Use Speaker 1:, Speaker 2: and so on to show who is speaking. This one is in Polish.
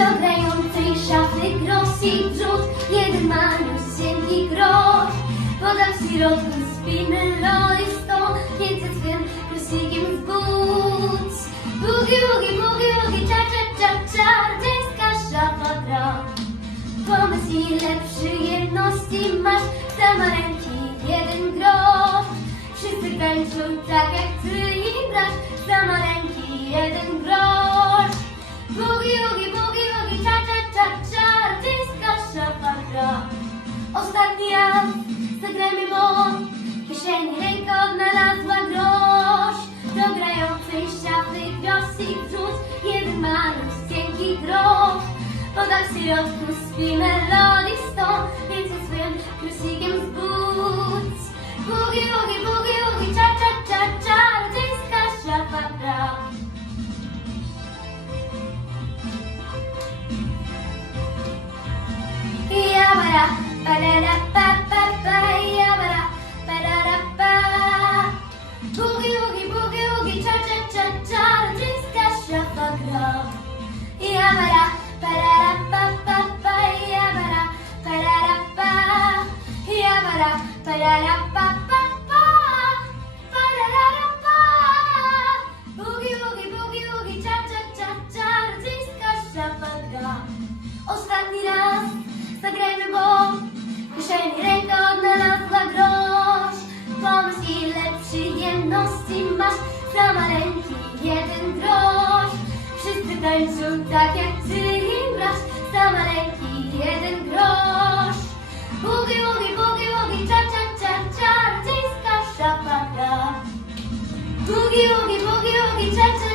Speaker 1: Do grającej szafy grosz i Jeden malusieńki grosz Podam środku spiny lojstą Więc ze swym plusikiem zbudź. Bugi, bugi, bugi, bugi, cza, cza, cza, czardziejska szafa gra Pomysł ile przyjemności masz. Sama ręki jeden grosz Wszyscy tańczą tak jak ty i brasz Sama ręki Raz zagrajmy, w kieszeni ręka odnalazła grosz. Do grającej szafy i wrzód Jeden malusieńki grosz. Podam środku spi melodistą Więc ze swym plusikiem zbudź. Bugi, bugi, bugi, bugi, cza, cza, cza, czardziejska szafa gra Yabara, barara, pa, pa, pa, yabara, czardziejska szafa gra. Yabara, barara, pa, pa, pa, yabara, barara, pa. Yabara, barara, pa, pa, pa, barara, pa. Boogie, boogie, boogie, boogie, cha, cha, cha, czardziejska szafa gra. Ostatni raz zagrajmy, bo kieszeni za maleńki jeden grosz. Wszyscy tańczą tak jak ty i grasz, za maleńki jeden grosz. Bugi, bugi, bugi, bugi, cza, cza, cza, czardziejska szafa gra. Bugi, bugi, bugi, bugi, cza, cza,